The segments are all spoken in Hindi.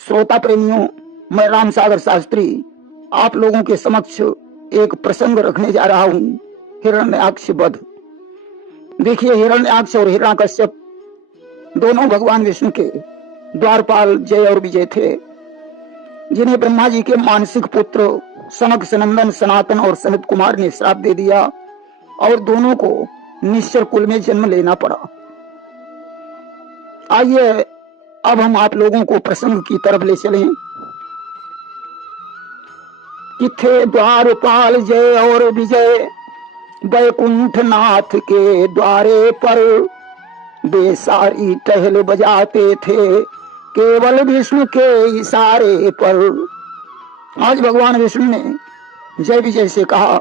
श्रोता प्रेमियों, मैं राम सागर शास्त्री आप लोगों के समक्ष एक प्रसंग रखने जा रहा हूं, हिरण्याक्ष वध। देखिए, हिरण्याक्ष और हिरण्यकश्यप दोनों भगवान विष्णु के द्वारपाल जय और विजय थे, जिन्हें ब्रह्मा जी के मानसिक पुत्र सनक सनंदन सनातन और सनत कुमार ने श्राप दे दिया और दोनों को निश्चर कुल में जन्म लेना पड़ा। आइए अब हम आप लोगों को प्रसंग की तरफ ले चलें कि थे द्वारपाल जय और विजय वैकुंठ नाथ के द्वारे पर, बेसारी टहल बजाते थे केवल विष्णु के इशारे पर। आज भगवान विष्णु ने जय विजय से कहा,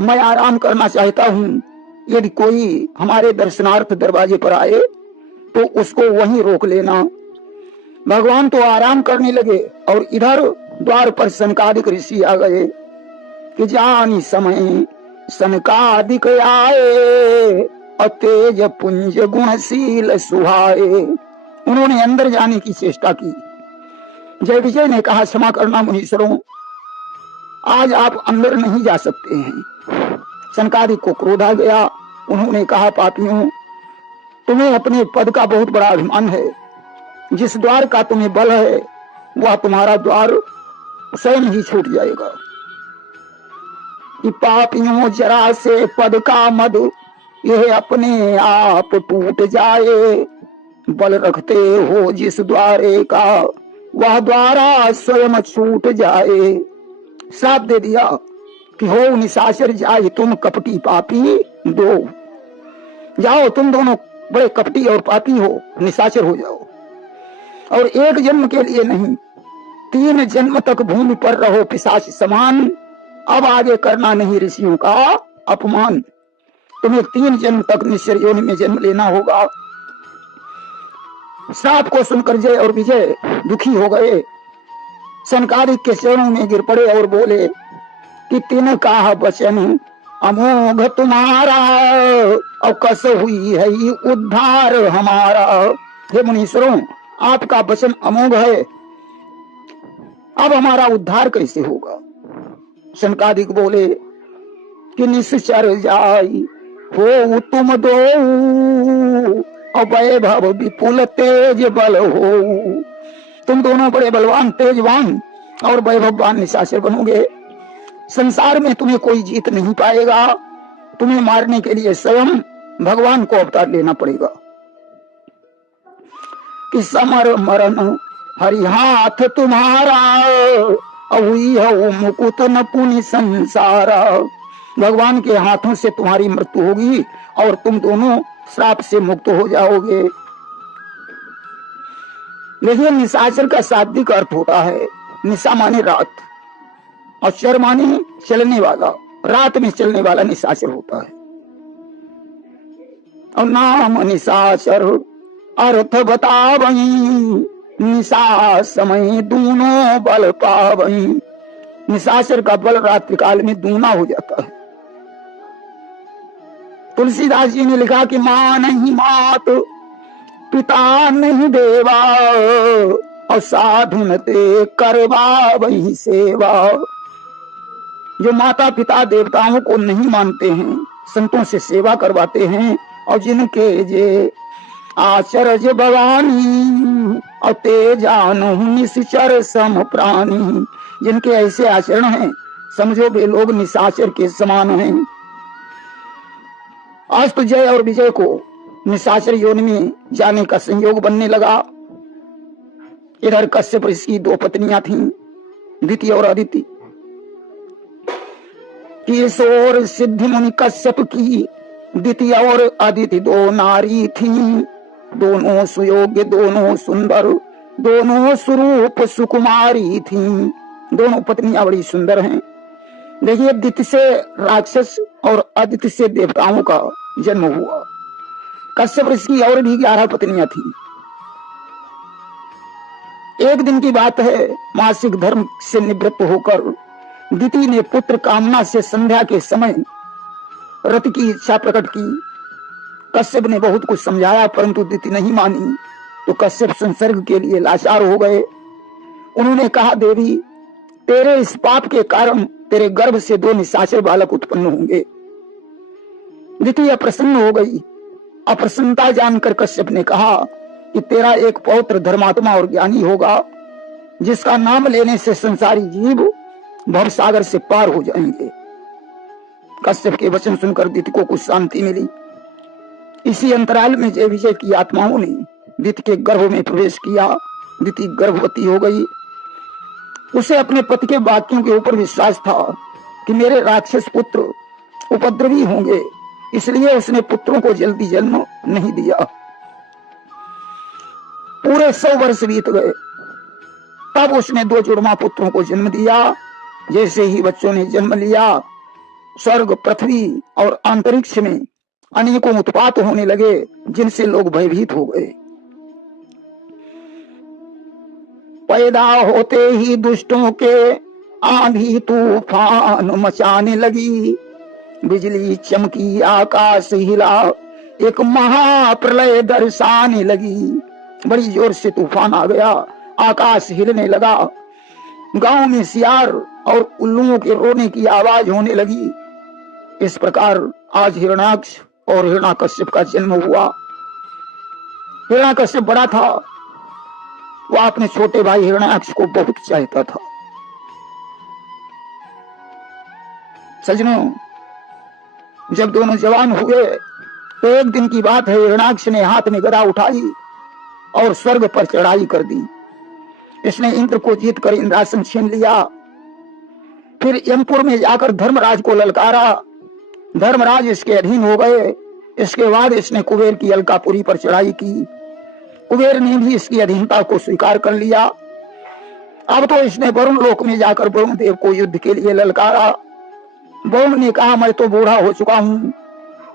मैं आराम करना चाहता हूं, यदि कोई हमारे दर्शनार्थ दरवाजे पर आए तो उसको वहीं रोक लेना। भगवान तो आराम करने लगे और इधर द्वार पर सनकादिक ऋषि आ गए कि जानी समय सनकादिक आए, अतेज पुंज गुणशील सुहाए। उन्होंने अंदर जाने की चेष्टा की। जय विजय ने कहा, क्षमा करना मुनीश्वरों, आज आप अंदर नहीं जा सकते हैं। सनकादिक को क्रोध आ गया। उन्होंने कहा, पापियों, तुम्हें अपने पद का बहुत बड़ा अभिमान है। जिस द्वार का तुम्हें बल है वह तुम्हारा द्वार स्वयं ही छूट जाएगा। कि पापियों, जरा से पद का मद यह अपने आप टूट जाए। बल रखते हो जिस द्वारे का वह द्वारा स्वयं छूट जाए। श्राप दे दिया कि हो निशाचर जाए तुम कपटी पापी दो। जाओ, तुम दोनों बड़े कपटी और पापी हो, निशाचर हो जाओ। और एक जन्म के लिए नहीं, 3 जन्म तक भूमि पर रहो पिशाच समान। अब आगे करना नहीं ऋषियों का अपमान। तुम्हें 3 जन्म तक निश्चर योनि में जन्म लेना होगा। श्राप को सुनकर जय और विजय दुखी हो गए। सनकादिक के चरणों में गिर पड़े और बोले कि तिन का वचन अमोघ तुम्हारा, और कस हुई है ये उद्धार हमारा। हे मुनीश्वरों, आपका वचन अमोघ है, अब हमारा उद्धार कैसे होगा। सनकादिक बोले कि निश्चर जाई हो तुम दो, और वैभव विपुल तेज बल हो। तुम दोनों बड़े बलवान तेजवान और वैभववान निशाचर बनोगे। संसार में तुम्हें कोई जीत नहीं पाएगा। तुम्हें मारने के लिए स्वयं भगवान को अवतार लेना पड़ेगा। कि समर मरण हरि हाथ तुम्हारा, हुई हो मुकुट न पुनि संसारा। भगवान के हाथों से तुम्हारी मृत्यु होगी और तुम दोनों श्राप से मुक्त हो जाओगे। लेकिन निशाचर का शाब्दिक अर्थ होता है, निशा माने रात और चर माने चलने वाला, रात में चलने वाला निशाचर होता है। और नाम निशाचर अर्थ बतावई, निशा समय दूनों बल पावई। निशाचर का बल रात्रि काल में दूना हो जाता है। तुलसीदास जी ने लिखा कि मां नहीं मात, पिता नहीं देवा, और साधु न ते करवा वही सेवा। जो माता पिता देवताओं को नहीं मानते हैं, संतों से सेवा करवाते हैं, और जिनके जे आचरज भवानी, और तेजानु निश्चर सम प्राणी। जिनके ऐसे आचरण हैं, समझो वे लोग निशाचर के समान हैं। आज तो जय और विजय को निशाचर योनि में जाने का संयोग बनने लगा। इधर कश्यप ऋषि की 2 पत्नियां थीं, दिति और अदिति। किशोर सिद्धि मुनि कश्यप की दिति और अदिति 2 नारी थीं। दोनों सुयोग्य, दोनों सुंदर, दोनों स्वरूप सुकुमारी थीं। दोनों पत्नियां बड़ी सुंदर हैं। देखिए, दिति से राक्षस और अदिति से देवताओं का जन्म हुआ। कश्यप ऋषि की और भी 11 पत्नियां थीं। एक दिन की बात है, मासिक धर्म से निवृत्त होकर दिति ने पुत्र कामना से संध्या के समय रति की इच्छा प्रकट की। कश्यप ने बहुत कुछ समझाया, परंतु दिति नहीं मानी। तो कश्यप संसर्ग के लिए लाचार हो गए। उन्होंने कहा, देवी, तेरे इस पाप के कारण तेरे गर्भ से 2 निशाचर बालक उत्पन्न होंगे। द्वितीय प्रसन्न हो गई। अप्रसन्नता जानकर कश्यप ने कहा कि तेरा एक पौत्र धर्मात्मा और ज्ञानी होगा, जिसका नाम लेने से संसारी जीव भवसागर से पार हो जाएंगे। कश्यप के वचन सुनकर दिति को कुछ शांति मिली। इसी अंतराल में जय विजय की आत्माओं ने दिति के गर्भ में प्रवेश किया। दिति गर्भवती हो गई। उसे अपने पति के वाक्यों के ऊपर विश्वास था कि मेरे राक्षस पुत्र उपद्रवी होंगे, इसलिए उसने पुत्रों को जल्दी जन्म नहीं दिया। पूरे 100 वर्ष बीत गए, तब उसने 2 जुड़वा पुत्रों को जन्म दिया। जैसे ही बच्चों ने जन्म लिया, स्वर्ग, पृथ्वी और अंतरिक्ष में अनेकों उत्पात होने लगे, जिनसे लोग भयभीत हो गए। पैदा होते ही दुष्टों के आंधी तूफान मचाने लगी। बिजली चमकी, आकाश हिला, एक महाप्रलय दर्शाने लगी। बड़ी जोर से तूफान आ गया, आकाश हिलने लगा। गांव में सियार और उल्लुओं के रोने की आवाज होने लगी। इस प्रकार आज हिरण्याक्ष और हिरण्याकश्यप का जन्म हुआ। हिरण्याकश्यप बड़ा था, वह अपने छोटे भाई हिरण्याक्ष को बहुत चाहता था। सजनों, जब दोनों जवान हुए तो एक दिन की बात है, हिरण्याक्ष ने हाथ में गदा उठाई और स्वर्ग पर चढ़ाई कर दी। इसने इंद्र को जीतकर इंद्रासन छीन लिया। फिर यमपुर में जाकर धर्मराज को ललकारा। धर्मराज इसके अधीन हो गए। इसके बाद इसने कुबेर की अलकापुरी पर चढ़ाई की। कुबेर ने भी इसकी अधीनता को स्वीकार कर लिया। अब तो इसने वरुण लोक में जाकर वरुण देव को युद्ध के लिए ललकारा। वरुण ने कहा, मैं तो बूढ़ा हो चुका हूं,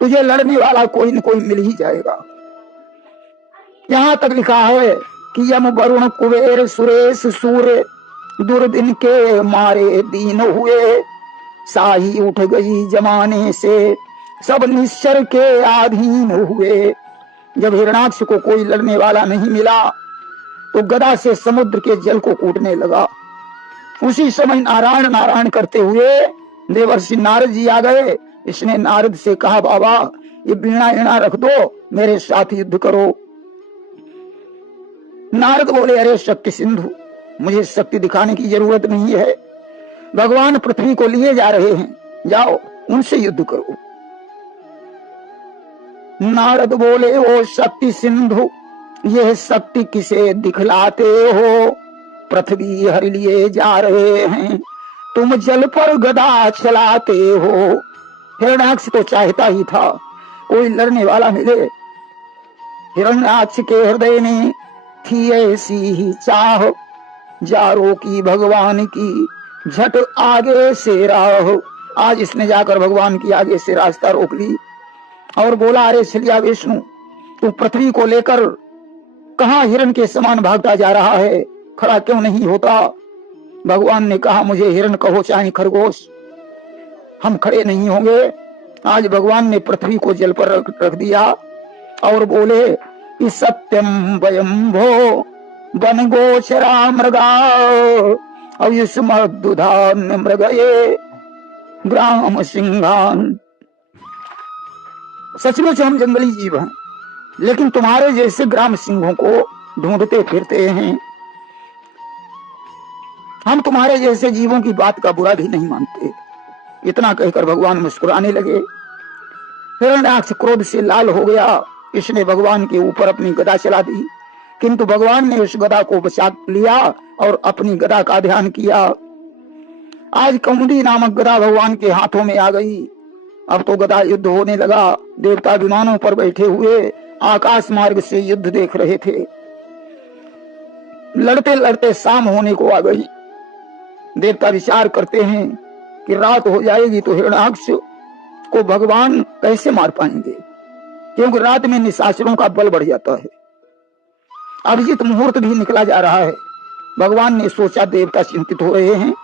तुझे लड़ने वाला कोई न कोई मिल ही जाएगा। यहां तक लिखा है कि यम वरुण कुबेर सुरेश सूर्य दुर्दिन के मारे दीन हुए। साही उठ गई जमाने से सब निश्चर के अधीन हुए। जब हिरण्याक्ष को कोई लड़ने वाला नहीं मिला तो गदा से समुद्र के जल को कूटने लगा। उसी समय नारायण नारायण करते हुए देवर्षि नारद जी आ गए। इसने नारद से कहा, बाबा, ये बीणा ईणा रख दो, मेरे साथ युद्ध करो। नारद बोले, अरे शक्ति सिंधु, मुझे शक्ति दिखाने की जरूरत नहीं है। भगवान पृथ्वी को लिए जा रहे हैं, जाओ उनसे युद्ध करो। नारद बोले, ओ शक्ति सिंधु, यह शक्ति किसे दिखलाते हो? पृथ्वी हर लिए जा रहे हैं, तुम जल पर गदा चलाते हो। हिरण्याक्ष तो चाहता ही था कोई लड़ने वाला मिले। हिरण्याक्ष के हृदय में थी ऐसी ही चाह, जारो की भगवान की झट आगे से राह। आज इसने जाकर भगवान की आगे से रास्ता रोक ली और बोला, अरे छलिया विष्णु, तू पृथ्वी को लेकर कहां हिरण के समान भागता जा रहा है, खड़ा क्यों नहीं होता? भगवान ने कहा, मुझे हिरण कहो चाहे खरगोश, हम खड़े नहीं होंगे। आज भगवान ने पृथ्वी को जल पर रख दिया और बोले, इस सत्यम वयंभो वन गोचरा मृगा अयुष्मदुधान मृगये ग्राम सिंहान। सचमुच हम जंगली जीव हैं, लेकिन तुम्हारे जैसे ग्राम सिंहों को ढूंढते फिरते हैं। हम तुम्हारे जैसे जीवों की बात का बुरा भी नहीं मानते। इतना कहकर भगवान मुस्कुराने लगे। हिरण्याक्ष क्रोध से लाल हो गया। इसने भगवान के ऊपर अपनी गदा चला दी, किंतु भगवान ने उस गदा को बचा लिया और अपनी गदा का ध्यान किया। आज कौमुदी नामक गदा भगवान के हाथों में आ गई। अब तो गदा युद्ध होने लगा। देवता विमानों पर बैठे हुए आकाश मार्ग से युद्ध देख रहे थे। लड़ते लड़ते शाम होने को आ गई। देवता विचार करते हैं कि रात हो जाएगी तो हिरण्याक्ष को भगवान कैसे मार पाएंगे, क्योंकि रात में निशाचरों का बल बढ़ जाता है। अभिजीत मुहूर्त भी निकला जा रहा है। भगवान ने सोचा देवता चिंतित हो रहे हैं।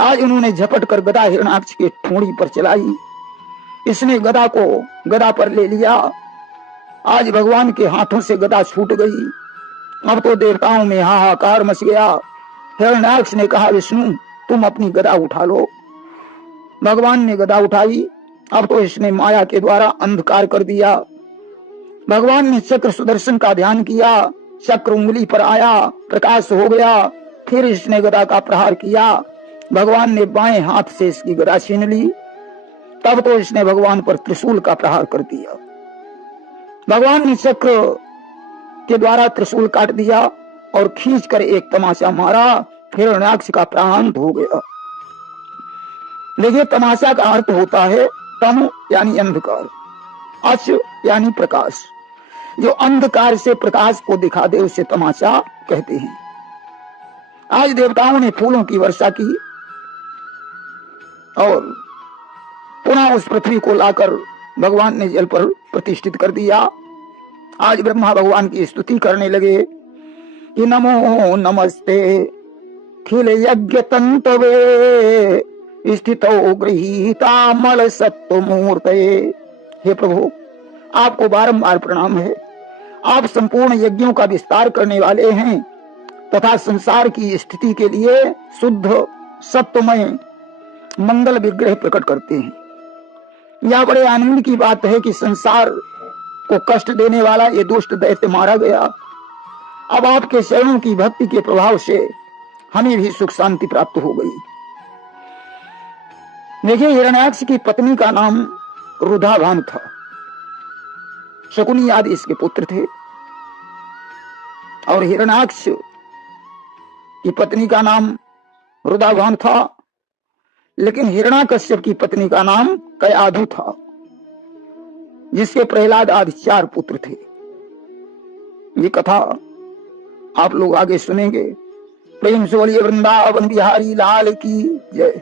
आज उन्होंने झपट कर गदा हिरण्याक्ष के ठोड़ी पर चलाई। इसने गदा को गदा पर ले लिया। आज भगवान के हाथों से गदा छूट गई। अब तो देवताओं में हाहाकार मच गया। हिरण्याक्ष ने कहा, विष्णु तुम अपनी गदा उठा लो। भगवान ने गदा उठाई। अब तो इसने माया के द्वारा अंधकार कर दिया। भगवान ने चक्र सुदर्शन का ध्यान किया, चक्र उंगली पर आया, प्रकाश हो गया। फिर इसने गदा का प्रहार किया। भगवान ने बाएं हाथ से इसकी गदा छीन ली। तब तो इसने भगवान पर त्रिशूल का प्रहार कर दिया। भगवान ने चक्र के द्वारा त्रिशूल काट दिया और खींचकर एक तमाचा मारा। हिरण्याक्ष का प्राणांत हो गया। देखिए, तमाचा का अर्थ होता है तम यानी अंधकार, अच यानी प्रकाश। जो अंधकार से प्रकाश को दिखा दे उसे तमाचा कहते हैं। आज देवताओं ने फूलों की वर्षा की और पुनः उस पृथ्वी को लाकर भगवान ने जल पर प्रतिष्ठित कर दिया। आज ब्रह्मा भगवान की स्तुति करने लगे कि नमो नमस्ते खिल यज्ञ तंतवे स्थितो गृहीता मल सत्व मूर्ते। हे प्रभु, आपको बारंबार प्रणाम है। आप संपूर्ण यज्ञों का विस्तार करने वाले हैं तथा संसार की स्थिति के लिए शुद्ध सत्वमय मंगल विग्रह प्रकट करते हैं। यह बड़े आनंद की बात है कि संसार को कष्ट देने वाला ये दुष्ट दैत्य मारा गया। अब आपके चरणों की भक्ति के प्रभाव से हमें भी सुख शांति प्राप्त हो गई। देखिए, हिरण्याक्ष की पत्नी का नाम रुधाभान था। शकुनी आदि इसके पुत्र थे। और हिरण्याक्ष की पत्नी का नाम रुधाभान था, लेकिन हिरण्याकश्यप की पत्नी का नाम कयाधु था, जिसके प्रहलाद आदि 4 पुत्र थे। ये कथा आप लोग आगे सुनेंगे। प्रेम से बोलिए वृंदावन बिहारी लाल की जय।